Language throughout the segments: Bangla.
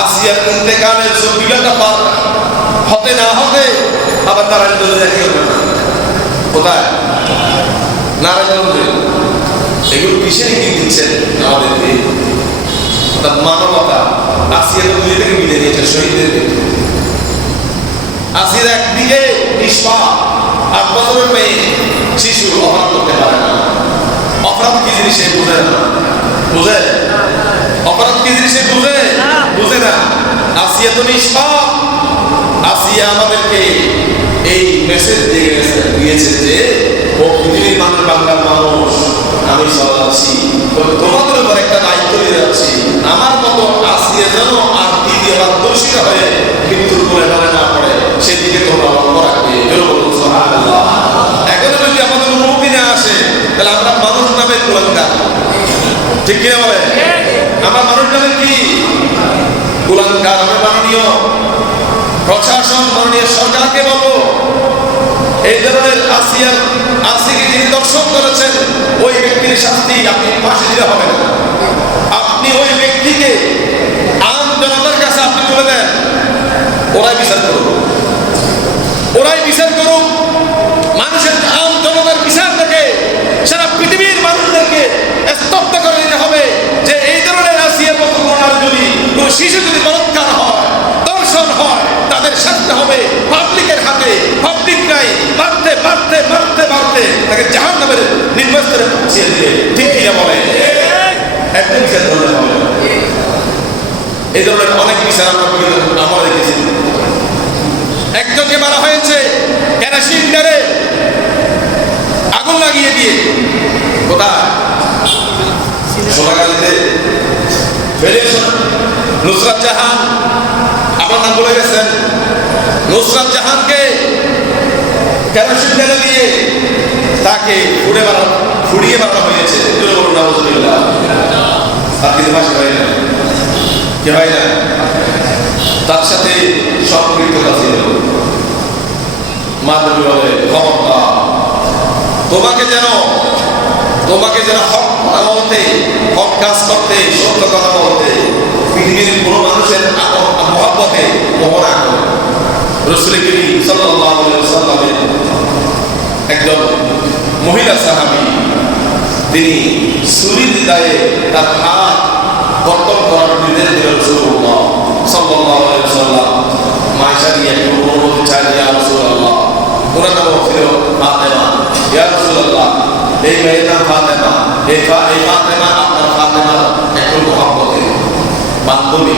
আসিয়ার ইন্তেকালের চব্বিশটা পার হতে না হতে আবার নারায়ণগঞ্জে দেখে না কোথায়? নারায়ণগঞ্জে। এগুলো কিসের কি দিচ্ছেন আমাদেরকে অর্থাৎ মানবতা? আসিয়ার দুই থেকে মিলে নিয়েছে শহীদদেরকে আসিয়ার একদিকে নিষ্পাপ আট বছরের মেয়ে, শিশু, অপরাধ করতে পারে না। অপরাধ কি জিনিস না। বুঝে? অপরাধ কি জিনিস বুঝে? বুঝে না। আসিয়া তো নিষ্পাপ আসিয়া আমাদেরকে এই মেসেজ দিয়ে গেছে দিয়েছে যে ও পৃথিবীর মানুষ বাংলার মানুষ আমি চলাচ্ছি তোমাদের উপর একটা দায়িত্ব দিয়ে যাচ্ছি। আমার মতো আসিয়া যেন আর দ্বিতীয়বার দোষিত হয়ে মৃত্যুর করে ধরে না পড়ে সেদিকে তোমরা লক্ষ্য রাখবে। এখনও যদি আমাদের না আসে তাহলে আমরা মানুষ নামে কুলাঙ্গার। ঠিক কিনা বলে আমরা মানুষ নামে কি? কুলাঙ্গার আমরা মাননীয় প্রশাসন মাননীয় সরকারকে বলব, এই ধরনের আসিয়ার আসিকে যিনি দর্শন করেছেন, ওই ব্যক্তির শাস্তি আপনি ফাঁসি দিতে হবে না। আপনি ওই ব্যক্তিকে আম জনতার কাছে আপনি তুলে দেন, ওরাই বিচার করুন ওরাই বিচার করুন মানুষের পৃথিবীর মানুষদেরকে স্তব্ধ করে দিতে হবে যে এই ধরনের আসিয়ার মতো যদি কোনো শিশু যদি বলৎকার হয়, দর্শন হয়, তাদের শাস্তি হবে। পাবলিকের হাতে পাবলিক নাই বাড়তে মারতে মারতে মারতে তাকে জাহান নামের নির্বাচনে পৌঁছিয়ে দিয়ে ঠিক কিনা বলে এই ধরনের অনেক বিচার আমরা আমরা দেখেছি। একজনকে মারা হয়েছে, কেরাসিন লাগিয়ে দিয়ে। নুসরাত জাহান আপনার নাম বলে গেছেন। নুসরাত জাহানকে কেরাসিন ডারে দিয়ে তাকে ফুড়ে মারা ফুড়িয়ে মারা হয়েছে? বলুন, নাউজুবিল্লাহ। আর ভাষা হয় না। হয় না? তার সাথে সম্পৃক্ততা ছিল। মাধবী বলে ক্ষমতা তোমাকে যেন তোমাকে যেন হক কথা বলতে, হক কাজ করতে, সত্য কথা বলতে, পৃথিবীর কোনো মানুষের মহব্বতে মোহনা সাল্লামের একজন মহিলা সাহাবী, তিনি সুরির দায়ে তার হাত কর্তন করার নির্দেশ দিলেন রসুল্লাহ ওয়াসাল্লাম। মায়েশা নিয়ে একটু অনুমতি রাসূলুল্লাহ। ওনার নাম ছিল রাসূলুল্লাহ, এই মেয়ের ফাতেমা, এই এই ফাতেমা আপনার ফাতেমা, একটু মহব্বতে। বান্ধবী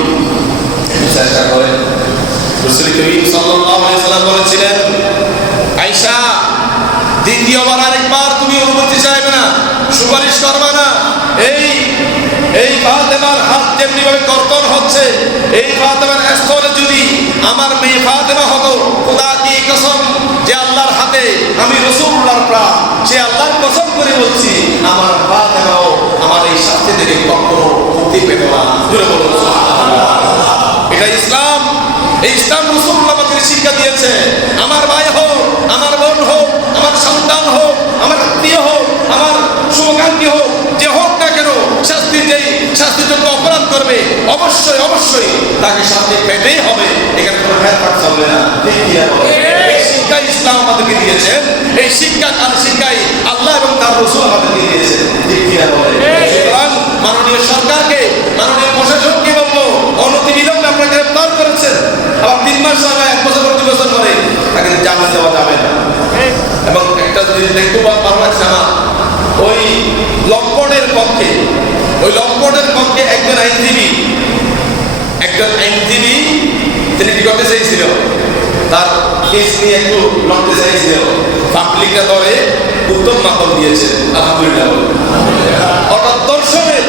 চেষ্টা করেন। রসুল করিম সাল্লাল্লাহু আলাইহি সাল্লাম বলেছিলেন, আয়েশা, দ্বিতীয়বার আরেকবার তুমি অনুমতি চাইবে না, সুপারিশ করবে না। এই এই ফাতেমার হাত যেমনি ভাবে কর্তন হচ্ছে, এই ফাতেমার স্থলে যদি আমার মেয়ে ফাতেমা হতো, খোদা কি কসম যে আল্লাহর হাতে আমি রসুল্লাহর প্রাণ, সে আল্লাহর কসম করে বলছি, আমার ফাতেমাও আমার এই শাস্তি থেকে কখনো মুক্তি পেত না। জুড়ে বলুন এটা ইসলাম। এই ইসলাম রসুল্লাহ শিক্ষা দিয়েছে। আমার ভাই হোক, আমার বোন হোক, আমার সন্তান হোক, আমার আত্মীয় হোক, আমার শুভকাঙ্ক্ষী হোক শাস্তি যেই শাস্তিযোগ্য অপরাধ করবে অবশ্যই অবশ্যই তাকে শাস্তি পেতেই হবে। এখানে কোনো ফেরফার চলবে না। শিক্ষা ইসলাম আমাদেরকে দিয়েছেন। এই শিক্ষা কার শিক্ষাই আল্লাহ এবং তার রসুল আমাদেরকে দিয়েছেন? সুতরাং মাননীয় সরকারকে মাননীয় প্রশাসনকে বলব অনতি বিলম্বে আপনারা গ্রেফতার করেছেন। আবার তিন মাস সময় এক বছর দুই বছর পরে তাকে জামিন দেওয়া যাবে না। এবং একটা জিনিস দেখতে পা- ভালো লাগছে আমার। ওই লম্পটের পক্ষে, ওই লম্পটের পক্ষে একজন আইনজীবী একজন আইনজীবী তিনি কি করতে চাইছিল? তার কেস নিয়ে একটু লড়তে চাইছিল। পাবলিকরা দলে উত্তম মাকল দিয়েছে, আলহামদুলিল্লাহ। অর্থাৎ দর্শনের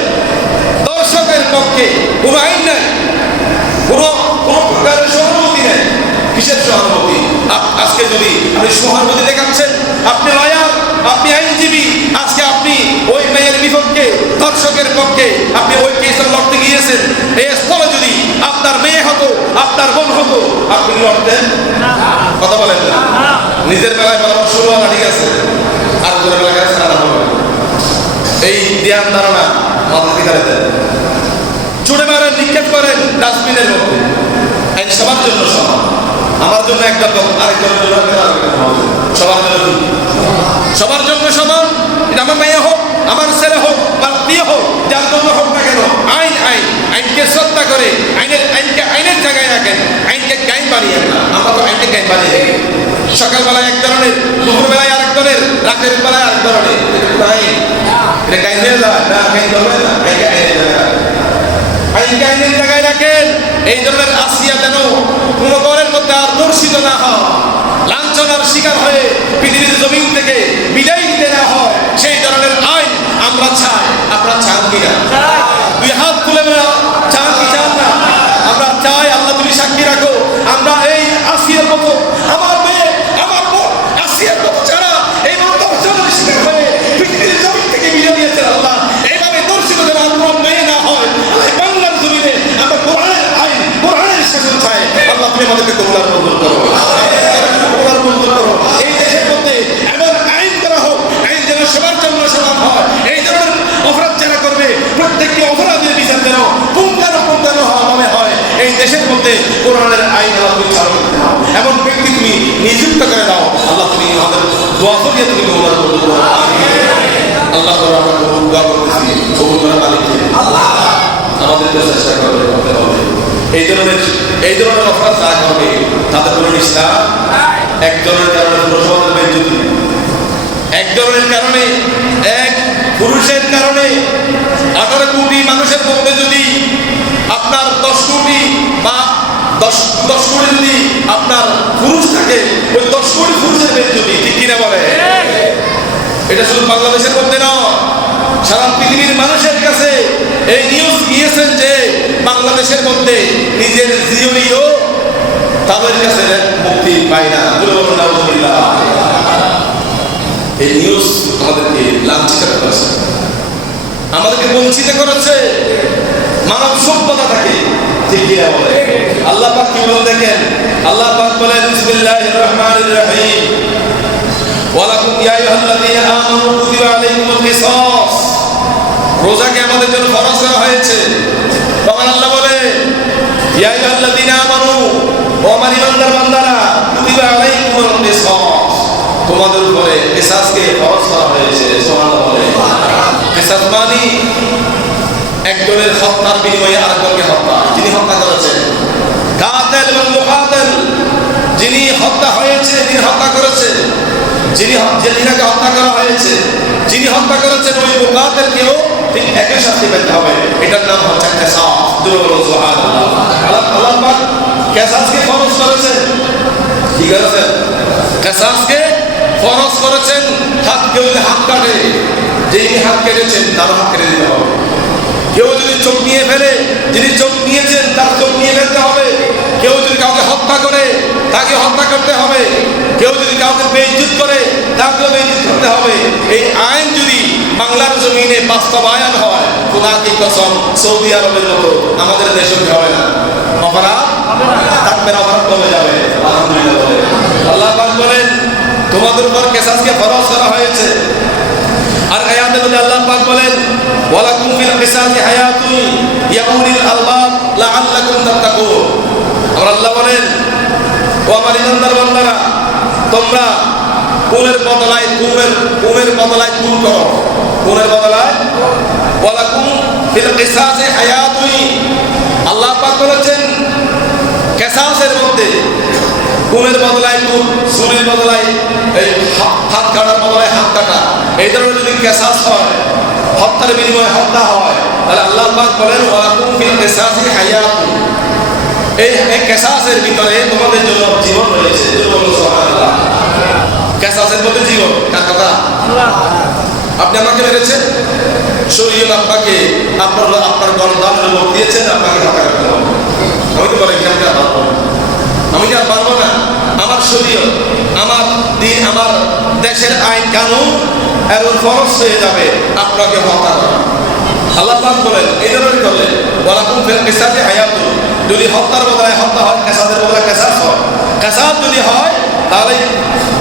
দর্শকের পক্ষে কোনো আইন নাই, কোনো কোনো প্রকারের সহানুভূতি নেই। কিসের সহানুভূতি? আজকে যদি আপনি সহানুভূতি দেখাচ্ছেন, আপনি লয়ার আপনি আইনজীবী, আজকে আপনি ওই মেয়ের বিপক্ষে, দর্শকের পক্ষে আপনি ওই কেসে লড়তে গিয়েছেন। এই স্থলে যদি আপনার মেয়ে হতো, আপনার বোন হতো, আপনি লড়তেন? কথা বলেন না। নিজের বেলায় পরামর্শ শুরু হওয়া ঠিক আছে। আর তোর বেলায় ছাড়া হবে। এই ধ্যান ধারণা মাথা থেকে দেন। ছুড়ে মারেন, নিক্ষেপ করেন, ডাস্টবিনের মধ্যে। আইন সবার জন্য সমান। আমার জন্য একটা লোক লোক। সবার জন্য সবার জন্য সমান, এটা আমার মেয়ে হোক, আমার ছেলে হোক বা প্রিয় হোক, যার জন্য হোক না কেন, আইন আইন। আইনকে শ্রদ্ধা করে, আইনের, আইনকে আইনের জায়গায় রাখেন, আইনকে গাইন বানিয়ে না আমরা তো আইনকে গাইন বানিয়ে সকালবেলায় এক ধরনের, দুপুরবেলায় আরেক ধরনের, রাতের বেলায় আরেক ধরনের। আইন। এটা গাইন হয়ে না, গাইন হবে না আইনকে আইনের জায়গায় রাখেন এই ধরনের আসিয়া যেন কোনো ঘরের মধ্যে আর দর্শিত না হয় লাঞ্ছনার শিকার হয়ে পৃথিবীর জমিন থেকে বিদায় দিতে না হয় সেই ধরনের আইন আমরা চাই। আপনারা চান কিনা? দুই হাত তুলে বলে, চান কি চান না? আমরা চাই আল্লাহ তুমি সাক্ষী রাখো। আমরা এই আসিয়ার মতো আমার মেয়ে আমার বোন আসিয়ার মতো ছাড়া এই মতো শিকার হয়ে পৃথিবীর জমিন থেকে বিদায় দিয়েছেন আল্লাহ এইভাবে দর্শিত যেন আর মেয়ে না হয় এই বাংলার জমিনে আমরা কোরআনের আইন, কোরআনের শাসন চাই। আল্লাহ, তুমি আমাদেরকে কবুলার মঞ্জুর করো। এই দেশের মধ্যে এমন আইন করা হোক যেন সবার জন্য সমান হয়। এই ধরনের অপরাধ যারা করবে, প্রত্যেকটি অপরাধের বিচার যেন হয়। এই দেশের মধ্যে কোরআনের আইন আল্লাহ তুমি চালু এমন নিযুক্ত করে দাও। আল্লাহ আমাদের দোয়া করিয়ে তুমি কবুলার আল্লাহ কবুল কবুল আমাদেরকে চেষ্টা করবে, করতে হবে। এই ধরনের এই ধরনের অপরাধ যা করবে তাদের কোনো নিষ্ঠা একজনের কারণে পুরো সমাজের বেজ্জতি একজনের কারণে, এক পুরুষের কারণে আঠারো কোটি মানুষের মধ্যে যদি আপনার দশ কোটি বা দশ দশ কোটি যদি আপনার পুরুষ থাকে, ওই দশ কোটি পুরুষের বেজ্জতি ঠিক কিনা বলে? এটা শুধু বাংলাদেশের মধ্যে নয়, সারা পৃথিবীর মানুষের কাছে এই নিউজ গিয়েছেন যে বাংলাদেশের মধ্যে নিজের জিওনিও তাদের কাছে মুক্তি পায় না। বলুন। এই নিউজ আমাদেরকে লাঞ্ছিত করেছে। আমাদেরকে বঞ্চিত করেছে। মানব সভ্যতা থাকে আল্লাহ পাক কি বলে দেখেন? আল্লাহ পাক বলেন, বিসমিল্লাহির রহমানির রহিম। ওয়ালাকুম ইয়া আইয়ুহাল্লাযীনা আমানু কুতিবা আলাইকুমুল কিসাস। রোজাকে আমাদের জন্য ফরজ করা হয়েছে। তখন আল্লাহ বলে, ইয়া আইয়ুহাল্লাযীনা আমানু, ও ইমানদার বান্দারা তোমাদের উপরে কিসাসকে ফরজ করা হয়েছে, সুবহানাল্লাহ বলে। কিসাস মানে একজনের হত্যার বিনিময়ে আরেকজনকে হত্যা। যিনি হত্যা করেছেন। কাতেল এবং মুকাতেল যিনি হত্যা হয়েছে, যিনি হত্যা করেছে যিনি যে হত্যা করা হয়েছে, যিনি হত্যা করেছেন, ওই মুকাতেলকেও ঠিক একই শাস্তি পেতে হবে। এটার নাম হচ্ছে কেসাস আল্লাহ আল্লাহ পাক কেসাসকে ফরজ করেছেন। কি করেছেন? কেসাসকে ফরজ করেছেন। হাত কেউ যদি হাত কাটে যিনি হাত কেটেছেন তার হাত কেটে দিতে হবে। কেউ যদি চোখ নিয়ে ফেলে, যিনি চোখ নিয়েছেন, তার চোখ নিয়ে ফেলতে হবে। কেউ যদি কাউকে হত্যা করে, তাকে হত্যা করতে হবে। কেউ যদি কাউকে বেইজ্জত করে, তাকেও বেইজ্জত করতে হবে। এই আইন যদি বাংলার জমিনে বাস্তবায়ন হয় খোদা কি কসম, সৌদি আরবের মতো আমাদের দেশে হবে না। অপরাধ? থাকবে না, অপরাধ কমে যাবে। আল্লাহ পাক বলেন, তোমাদের উপর কেসাসকে ফরজ করা হয়েছে। আর আয়াতের মধ্যে আল্লাহ পাক বলেন, ওয়ালাকুম ফিল কিসাসি হায়াতুন ইয়া উলিল আলবাব লাআল্লাকুম তাত্তাকুন। আমার আল্লাহ বলেন, ও আমার ইমানদার বান্দারা, তোমরা কুলের বদলায় কুমের কুমের বদলায় কুল করো। কুলের বদলায় ওয়ালাকুম ফিল কিসাসি হায়াতুন আল্লাহ পাক বলেছেন, কেসাসের মধ্যে কুমের বদলায় কুল সুরের বদলায় এই হাত কাটার বদলায় হাত কাটা। এই ধরনের যদি কেসাস হয়, হত্যার বিনিময়ে হত্যা হয়, তাহলে আল্লাহ পাক বলেন, ওয়ালাকুম ফিল কিসাসি হায়াতুন এই কেসাসের ভিতরে তোমাদের জন্য জীবন রয়েছে। সুবহানাল্লাহ। কেসাসের মধ্যে জীবন কার কথা আপনি আমাকে মেরেছেন শরীয়ত আপনাকে আপনার আপনার গণদানের লোক দিয়েছেন, আপনাকে হবে আমি আর আমি কি আর পারব না? আমার শরীয়ত, আমার দিন, আমার দেশের আইন কানুন, এর ফরজ হয়ে যাবে, আপনাকে হত্যা করা। আল্লাহ পাক বলেন, এই ধরনের করলে, ওয়ালাকুম ফিল কিসাসি যদি হত্যার বদলায় হত্যা হয়, কেসাদের বদলায় কেসাস হয়। কেসাদ যদি হয় তাহলে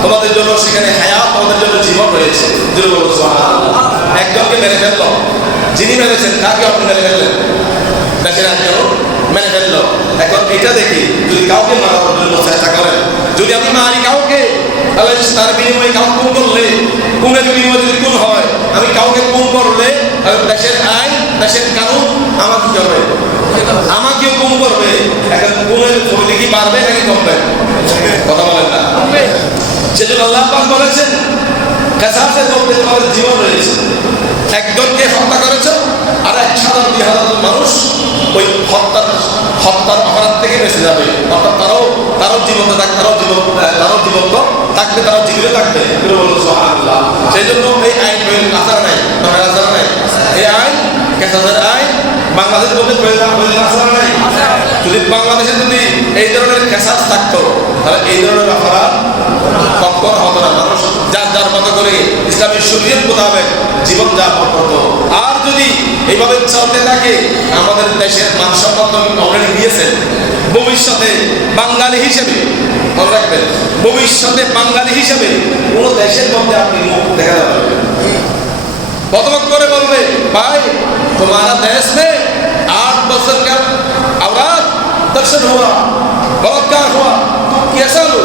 তোমাদের জন্য সেখানে হায়াত, তোমাদের জন্য জীবন রয়েছে। একজনকে মেরে ফেলল। যিনি মেরেছেন তাকে আপনি মেরে ফেললেন? দেখেন আইন কানুন মেনে ফেলল এখন এটা দেখি যদি কাউকে মারার জন্য চেষ্টা করেন, যদি আমি মারি কাউকে, তাহলে তার বিনিময়ে কাউ খুন করলে, খুনের বিনিময়ে যদি কোন হয়, আমি কাউকে খুন করলে দেশের আইন, দেশের কানুন আমার কি করবে? আমাকেও খুন করবে। এখন খুনের পরিধি কি বাড়বে নাকি কমবে? কথা বলেন না। সেজন্য আল্লাহ পাক বলেছেন কাসাসের মধ্যে তোমাদের জীবন রয়েছে। একজনকে হত্যা করেছে, আর এক হাজার দুই হাজার মানুষ ওই হত্যার হত্যার অপরাধ থেকে বেঁচে যাবে। অর্থাৎ তারাও তারাও জীবন্ত থাক, তারাও জীবন তারাও জীবন্ত থাকবে, তারাও জীবিত থাকবে। সেই জন্য এই আইন আসার নাই আসার নাই। এই আইন, কেসাসের আইন বাংলাদেশের মধ্যে প্রয়োগ প্রয়োজন আসার নাই? যদি বাংলাদেশে যদি এই ধরনের কেসাস থাকতো, তাহলে এই ধরনের অপরাধ কখন হতো না। মানুষ যার যার মতো করে ইসলামের শরীয়ত মোতাবেক জীবন যাপন করতো। আর যদি এইভাবে চলতে থাকে, আমাদের দেশের মান সম্মান অলরেডি দিয়েছেন ভবিষ্যতে বাঙালি হিসেবে, মনে রাখবেন, ভবিষ্যতে বাঙালি হিসেবে কোনো দেশের মধ্যে আপনি মুখ দেখা যাবে বদলক করে বলবে, ভাই, তোমারা দেশ মে আট বছর কা আওলাদ দর্শন হওয়া, বলৎকার হওয়া, তুমি কেসা লো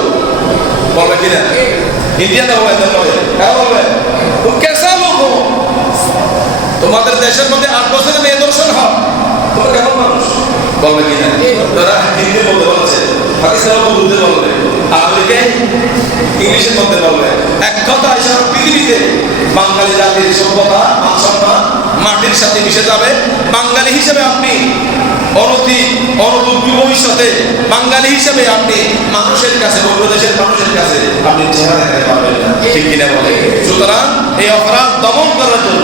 বলবে কিনা ইন্ডিয়াতে হবে না হবে কেন বলবে? তুমি কেসা লোক তোমাদের দেশের মধ্যে আট বছরে মেয়ে দর্শন হয় তোমরা কেমন মানুষ? বলবে কিনা তারা হিন্দি বলতে বলছে পাকিস্তান বলতে বলবে। আমেরিকে ইংলিশের মধ্যে বলবে এক কথা সারা পৃথিবীতে বাঙালি জাতির সভ্যতা মান মাটির সাথে মিশে যাবে। বাঙালি হিসেবে আপনি অনতি অনদূর ভবিষ্যতে বাঙালি হিসেবে আপনি মানুষের কাছে অন্য দেশের মানুষের কাছে আপনি চেহারা দেখাতে পারবেন ঠিক কিনা বলে? সুতরাং এই অপরাধ দমন করার জন্য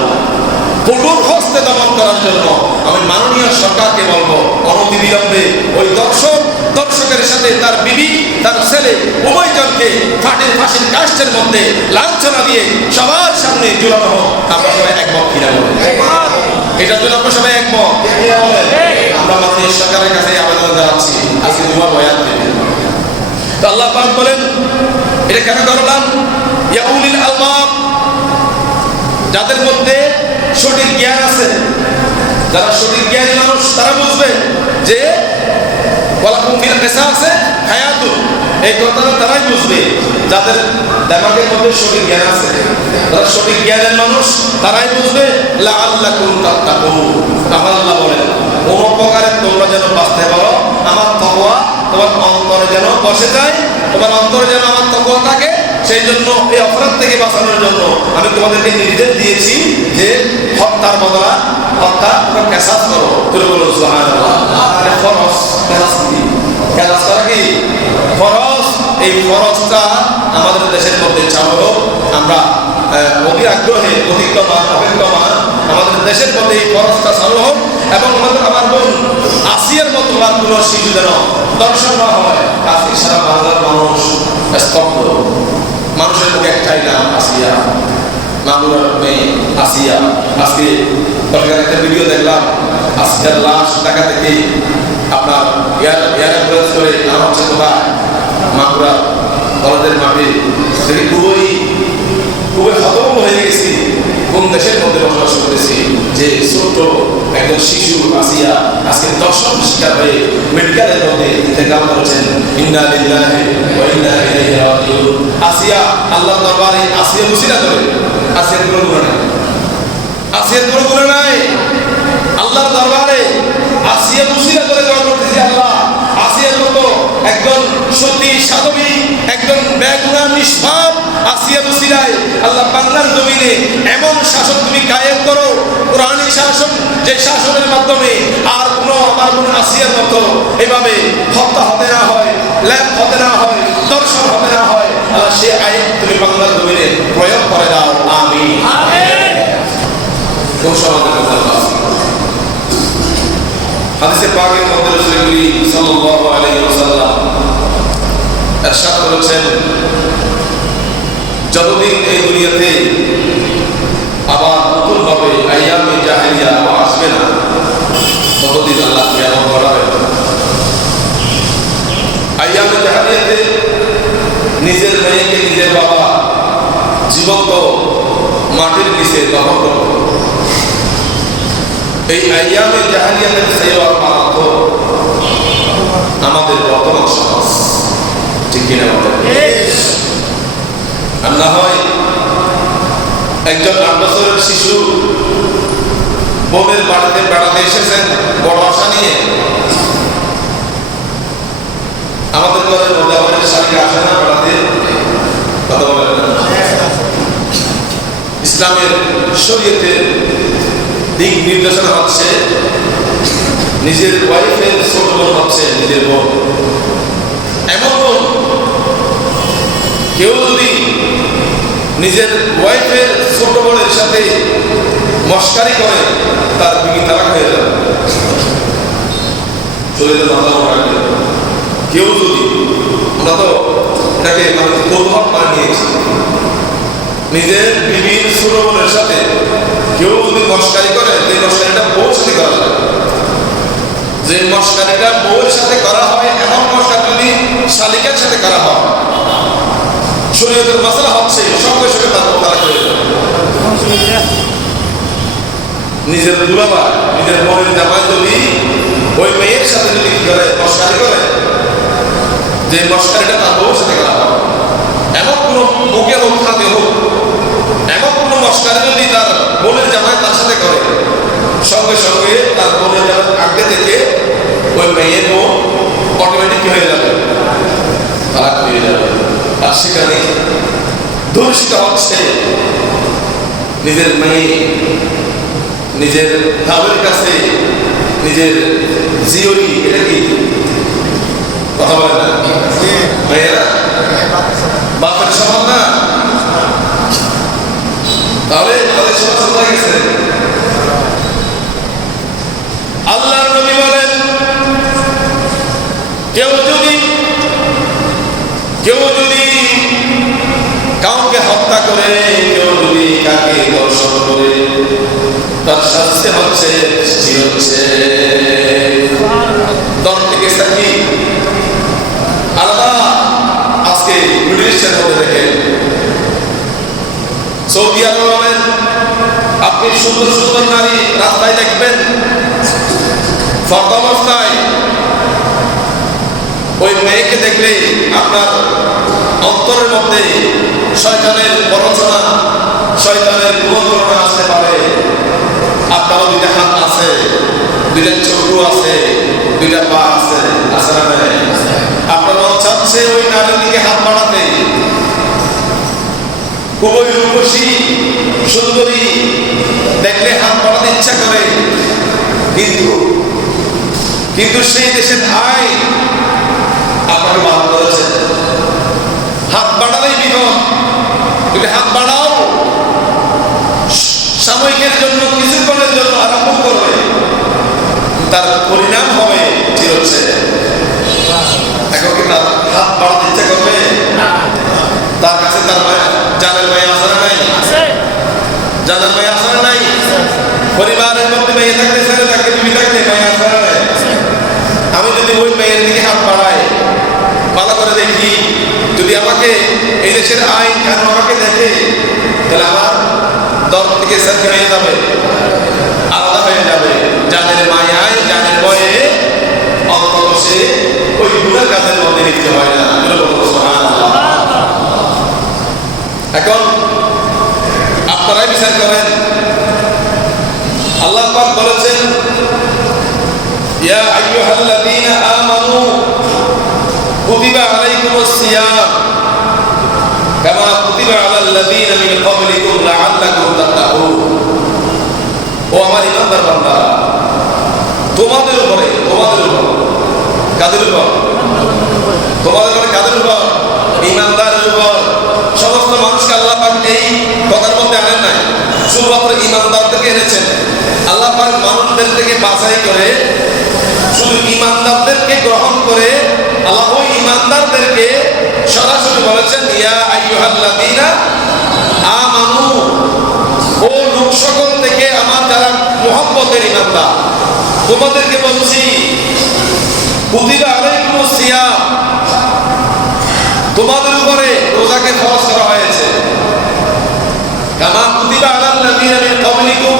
কঠোর হস্তে দমন করার জন্য আমি মাননীয় সরকারকে বলব, অনতি বিলম্বে ওই দর্শক, দর্শকের সাথে তার বিবি, তার ছেলে উভয়জনকে ফাটির ফাঁসির কাষ্টের মধ্যে লাঞ্ছনা দিয়ে সবার সামনে জোরানো হোক। আমরা সবাই একমত কিনা এটার জন্য আমরা সবাই একমত, আমরা মাননীয় সরকারের কাছে আবেদন জানাচ্ছি, আজকে জুমার বয়ান তো আল্লাহ পাক বলেন, এটা কেন করলাম? ইয়াউলিল আলবাব, যাদের মধ্যে সঠিক জ্ঞান আছে। যারা সঠিক জ্ঞানী মানুষ, তারা বুঝবে যে ফিল কিসাসে হায়াতুন এই কথাটা তারাই বুঝবে, যাদের দেমাগের মধ্যে সঠিক জ্ঞান আছে। যারা সঠিক জ্ঞানের মানুষ, তারাই বুঝবে লা লাআল্লাকুম তাত্তাকুন। আমার আল্লাহ বলেন, কোন প্রকারে তোমরা যেন বাঁচতে পারো, আমার তকওয়া তোমার অন্তরে যেন বসে যায়, তোমার অন্তরে যেন আমার তকওয়া থাকে সেই জন্য এই অপরাধ থেকে বাঁচানোর জন্য আমি তোমাদেরকে নির্দেশ দিয়েছি যে হত্যার বদলা হত্যা তোমরা কেসাস করো। তুলে বলো ফরজ, কেসাস কি? কেসাস করা কি? ফরজ। এই ফরজটা আমাদের দেশের মধ্যে চালু আমরা অতি আগ্রহে অধিকমান অভিজ্ঞমান আমাদের দেশের মধ্যে এই ফরজটা চালু হোক এবং আমাদের আমার বোন আসিয়ার মতো আর কোনো শিশু যেন দর্শন না হয় আজকে সারা বাংলার মানুষ স্তব্ধ। মানুষের মুখে একটাই নাম, আসিয়া। মামুরার মেয়ে, আসিয়া। আজকে সরকার একটা ভিডিও দেখলাম। আজকের লাশ টাকা থেকে আপনার এয়ার এয়ার অ্যাম্বুলেন্স করে আনা হচ্ছে কোথায়? মামুরা কলেজের মাঠে। সেটি খুবই খুবই হতভম্ব হয়ে গেছি। কোন দেশের মধ্যে বসবাস করেছি। যে একজন শিশু আসিয়া আজকে শিকার হয়ে মেডিকেলের মধ্যে ইন্তেকাল করেছেন। ইন্না লিল্লাহি ওয়া ইন্না ইলাইহি রাজিউন। আসিয়া আল্লাহর দরবারে আসিয়া মুসিরা করে। আসিয়ার নাই। গুণ নাই। আল্লাহর দরবারে আসিয়া মুসিরা করে দোয়া করতেছি আল্লাহ। একজন সতী সাধবী একজন নিষ্পাপ আসিয়া আল্লাহ বাংলার জমিনে এমন শাসন তুমি কায়েম করো শাসন যে শাসনের মাধ্যমে আর কোনো আমার কোনো আসিয়ার মতো এভাবে হত্যা হতে না হয় ল্যাব হতে না হয় দর্শন হতে না হয় আল্লাহ সে আইন তুমি বাংলার জমিনে প্রয়োগ করে দাও আমি। হাদিসে পাকের মধ্যে রাসূল করিম সাল্লাল্লাহু আলাইহি ওয়াসাল্লাম ارشاد করেছেন যতদিন এই দুনিয়াতে আবার নতুন ভাবে আইয়ামে জাহেলিয়া আবার আসবে না ততদিন আল্লাহ কিয়ামত করাবে আইয়ামে জাহেলিয়াতে নিজের মেয়েকে নিজের বাবা জীবন্ত মাটির নিচে দহন করত এই আইয়ামে জাহালিয়াতের চেয়েও আর আমাদের বর্তমান সমাজ ঠিক কিনা আর না হয় একজন আট বছরের শিশু বোনের বাড়িতে বেড়াতে এসেছেন, বড় আশা নিয়ে। আমাদের মধ্যে আমাদের শাড়ি আসে না বেড়াতে। কথা বলেন ইসলামের শরীয়তের দিক নির্দেশনা হচ্ছে, নিজের ওয়াইফের ছোট বোন হচ্ছে নিজের বোন। এমন কেউ যদি নিজের ওয়াইফের ছোট বোনের সাথে মস্কারি করে, তার বিবি তারা হয়ে যাবে। মাথা কেউ যদি, আমরা তো এটাকে মানে কৌতূহল করে নিয়েছি নিজের বিবির ছোট বোনের সাথে কেউ যদি মস্কারি করে, যে মস্কারিটা বউর সাথে করা যায়। যে মস্কারিটা বউয়ের সাথে করা হয়, এমন মস্কার যদি শালিকার সাথে করা হয়, শরীয়তের মশলা হচ্ছে সঙ্গে সঙ্গে তার তারা করে নিজের দুলাবা নিজের বোনের জামাই যদি ওই মেয়ের সাথে যদি কি করে, মস্কারি করে, যে মস্কারিটা তার বউর সাথে করা হয়। এমন কোনো মুখে হোক, হাতে হোক যদি তার বোনের জামাই তার সাথে করে সঙ্গে সঙ্গে তার বোনের জামাই আগে থেকে ওই মেয়ের বোন অটোমেটিক হয়ে যাবে তালাক হয়ে যাবে। আর সেখানে দূষিত হচ্ছে নিজের মেয়ে নিজের ভাবের কাছে নিজের জিওরি এটা কি? কথা বলে না? মেয়েরা বাপের সমান না তাহলে তাদের সমাজ হয়ে গেছে কেউ যদি কেউ হত্যা করে তার শাস্তি হচ্ছে হচ্ছে। সাকি আলাদা। আজকে সৌদি আরব আপনি সুন্দর সুন্দর নারী রাস্তায় দেখবেন। অবস্থায় ওই মেয়েকে দেখলে আপনার অন্তরের মধ্যে শয়তানের বরচনা শয়তানের কুমন্ত্রণা আসতে পারে। আপনারও দুইটা হাত আছে, দুইটা চক্ষু আছে, দুইটা পা আছে আছে না আপনার চাচ্ছে ওই নারীর দিকে হাত বাড়াতে। খুবই রূপসী সুন্দরী দেখলে হাত বাড়াতে ইচ্ছা করে। কিন্তু কিন্তু সেই দেশের আইন আপনাকে বাদ করেছে। হাত বাড়ালেই বিপদ। যদি হাত বাড়াও। সাময়িকের জন্য কিছুক্ষণের জন্য আরম্ভ করবে। তার পরিণাম হবে চিরচ্ছে এখন কি তার হাত বাড়াতে ইচ্ছা করবে? তার কাছে তার মায়া। জানের মায়া আসার নাই? জানার মায়া আসার নাই? পরিবারের মধ্যে মেয়ে থাকতে ছেলে থাকতে তুমি থাকতে মায়া আসার নাই? আমি যদি ওই মেয়ের দিকে হাত বাড়াই ভালো করে দেখি যদি আমাকে এই দেশের আইন কেন আমাকে দেখে তাহলে আমার দর থেকে সাথে হয়ে যাবে আলাদা হয়ে যাবে। যাদের মায়ায় যাদের ভয়ে অন্তত সে ওই গুণের কাজের মধ্যে লিখতে হয় না। এখন আপনারাই বিচার করেন। আল্লাহ পাক বলেছেন, ইয়া আইয়ুহাল্লাযীনা আমানু কুতিবা আলাইকুমুস সিয়াম। কামা কুতিবা আলাল লাযীনা মিন ক্বাবলিকুম লাআল্লাকুম তাত্তাকুন। ও আমার ইমানদার বান্দা, তোমাদের উপরে, তোমাদের উপর, কাদের উপর? তোমাদের উপরে কাদের উপর? ইমানদারের উপর সমস্ত মানুষকে আল্লাহ পাক এই কথার মধ্যে আনেন নাই শুধুমাত্র ইমানদারদেরকে এনেছেন। আল্লাহ পাক মানুষদের থেকে বাছাই করে, শুধু ইমানদারদেরকে গ্রহণ করে আল্লাহ ওই ইমানদারদেরকে সরাসরি বলেছেন, ইয়া আইয়ুহাল্লাযীনা আমানু, ও লোক সকল থেকে আমার যারা মোহাম্মতের ইমানদার, তোমাদেরকে বলছি, কুতিবা আলাইকুমুস সিয়াম, তোমাদের উপরে রোজাকে ফরজ করা হয়েছে। কামা কুতিবা আলাল লাযীনা মিন ক্বাবলিকুম।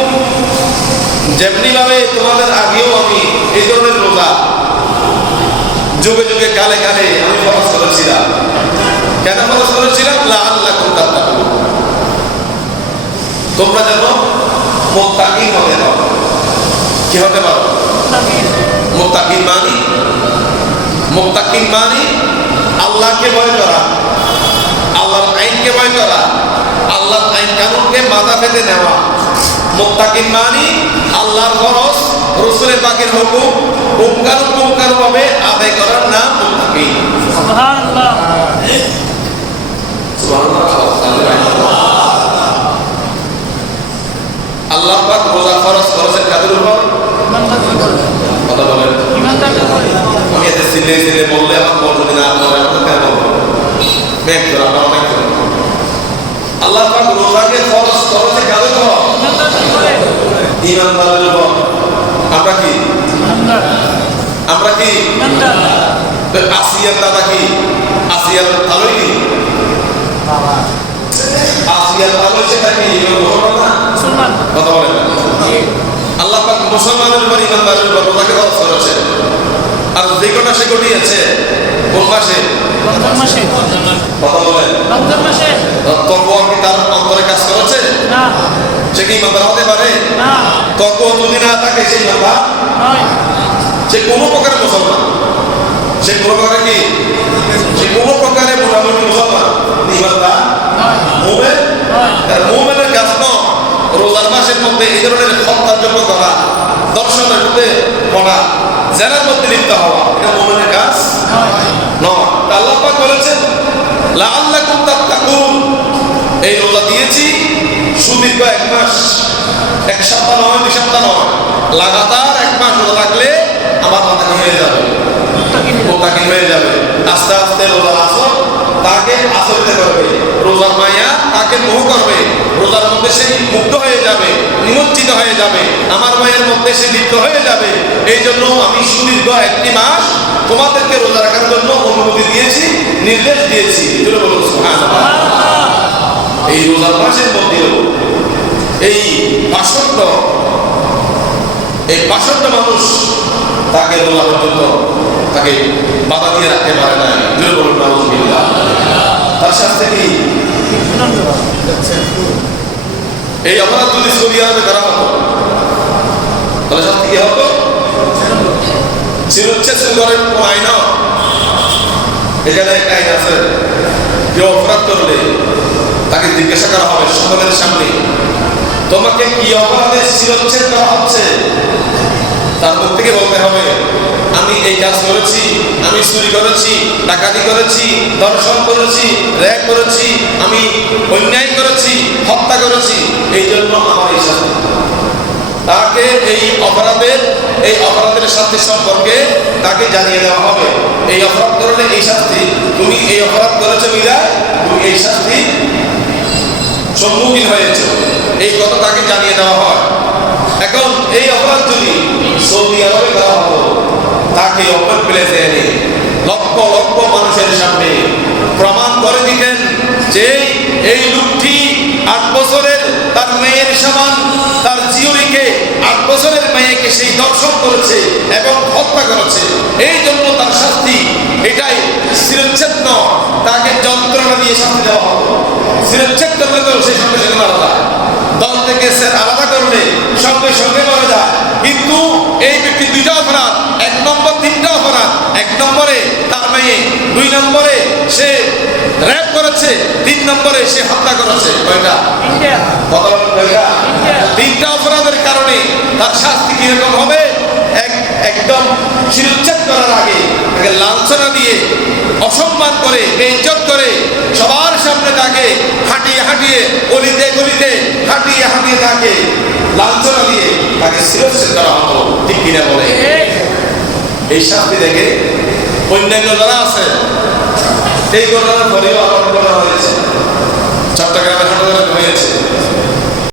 যেমনি ভাবে তোমাদের আগেও আমি এই ধরনের রোজা যুগে যুগে কালে কালে তোমরা যেন মোত্তাকি হতে পারো কি হতে পারো? মোত্তাকিন মানি? মোত্তাকিন মানি আল্লাহকে ভয় করা, আল্লাহর আইনকে ভয় করা আল্লাহর আইন কানুনকে মাথা পেতে নেওয়া মোত্তাকিন মানি আল্লাহর খরচ রসুলের পাকের হুকুম পুঙ্খানু পুঙ্খানু ভাবে আদায় করার নাম মোত্তাকিন। আল্লাহ পাক রোজা খরচ করেছেন কাদের উপর? কথা বলেন। আমি এতে সিলে সিলে বললে আমার না বলে আপনার কেন বলব ব্যাগ করে আমার ব্যাগ করে আল্লাহ পাক রোজাকে খরচ করেছে কাদের উপর ইমানদারের উপর আমরা কি? আমরা কি? আসিয়ার দাদা কি? আসিয়ার ভালোই কি? আসিয়ার ভালো সেটা কি? মুসলমান কথা বলেন। আল্লাহ পাক মুসলমানের উপর ইমানদারের উপর রোজাকে খরচ করেছে আর যে কটা সে ঘটিয়েছে? কোন মাসে? কথা বলেন। তবুও কি তার অন্তরে কাজ করেছে সে কি ইমানদার হতে পারে? তবুও যদি না থাকে সেই ইমানদার সে কোনো প্রকারের মুসলমান। সে কোনো প্রকারে কি? সে কোনো প্রকারে মোটামুটি মুসলমান। ইমানদার মোমেন? মোমেনের কাজ রোজার মাসের মধ্যে এই ধরনের হত্যাযোগ্য করা দর্শনের মধ্যে পড়া জেনার মধ্যে লিপ্ত হওয়া, এটা মোমেনের কাজ? নয় আল্লাহ পাক বলেছেন, লাআল্লাকুম তাত্তাকুন। এই রোজা দিয়েছি, সুদীর্ঘ এক মাস। এক সপ্তাহ নয়, দুই সপ্তাহ নয়। লাগাতার এক মাস রোজা রাখলে আমার মাথা হয়ে যাবে। মোতাকিন হয়ে যাবে। আস্তে আস্তে রোজার আসর তাকে আসরিতে করবে রোজার মায়া তাকে মোহ করবে। রোজার মধ্যে সে মুগ্ধ হয়ে যাবে নিমজ্জিত হয়ে যাবে। আমার মায়ের মধ্যে সে লিপ্ত হয়ে যাবে। এই জন্য আমি সুদীর্ঘ একটি মাস তোমাদেরকে রোজা রাখার জন্য অনুমতি দিয়েছি নির্দেশ দিয়েছি। এই রোজার মাসের মধ্যেও এই বাসন্ত এই বাসন্ত মানুষ তাকে রোজা পর্যন্ত তাকে বাধা দিয়ে রাখতে পারে না তার শাস্তি কি? এই অপরাধ যদি সৌদি আরবে করা হতো তাহলে শাস্তি কি হতো শিরোচ্ছেদ করার কোনো আইন এখানে একটা আইন আছে, কেউ অপরাধ করলে তাকে জিজ্ঞাসা করা হবে সকলের সামনে, তোমাকে কি অপরাধে শিরোচ্ছেদ করা হচ্ছে? তার থেকে বলতে হবে, আমি এই কাজ করেছি, আমি চুরি করেছি, ডাকাতি করেছি দর্শন করেছি র্যাগ করেছি, আমি অন্যায় করেছি, হত্যা করেছি, এই জন্য আমার এই শাস্তি। তাকে এই অপরাধের এই অপরাধের সাথে সম্পর্কে তাকে জানিয়ে দেওয়া হবে। এই অপরাধ করলে এই শাস্তি, তুমি এই অপরাধ করেছ বিদায়, তুমি এই শাস্তি সম্মুখীন হয়েছে। এই কথা তাকে জানিয়ে দেওয়া হয়। এখন এই অপরাধ যদি সৌদি আরবে করা হতো তাকে অপরাধ প্লেসে এনে লক্ষ লক্ষ মানুষের সামনে প্রমাণ করে দিতেন যে এই লোকটি আট বছরের তার মেয়ের সমান, তার জিওরিকে আট বছরের মেয়েকে সেই দর্শন করেছে এবং হত্যা করেছে। এই জন্য তার শাস্তি এটাই। শিরচ্ছেদ নয়, তাকে যন্ত্রণা দিয়ে শাস্তি দেওয়া হতো শিরচ্ছেদ করলে তো সেই সঙ্গে যায় দল থেকে স্যার আলাদা করলে সঙ্গে সঙ্গে মারা যায়। কিন্তু এই ব্যক্তি দুইটা অপরাধ, এক নম্বর তিনটা অপরাধ, এক নম্বরে তার মেয়ে, দুই নম্বরে সে র্যাপ করেছে, তিন নম্বরে সে হত্যা করেছে। কয়টা? তিনটা অপরাধের কারণে তার শাস্তি কীরকম হবে? এক একদম শিরোচ্ছেদ করার আগে, তাকে লাঞ্ছনা দিয়ে অসম্মান করে, বেইজ্জত করে সবার সামনে তাকে হাঁটিয়ে হাঁটিয়ে, গলিতে গলিতে হাঁটিয়ে হাঁটিয়ে তাকে লাঞ্ছনা দিয়ে তাকে শিরোচ্ছেদ করা হতো, ঠিক কিনা বলে? এই শাস্তি দেখে অন্যান্য যারা আছে, এই ঘটনার পরেও আবার ঘটনা হয়েছে। চট্টগ্রামের ঘটনা হয়েছে।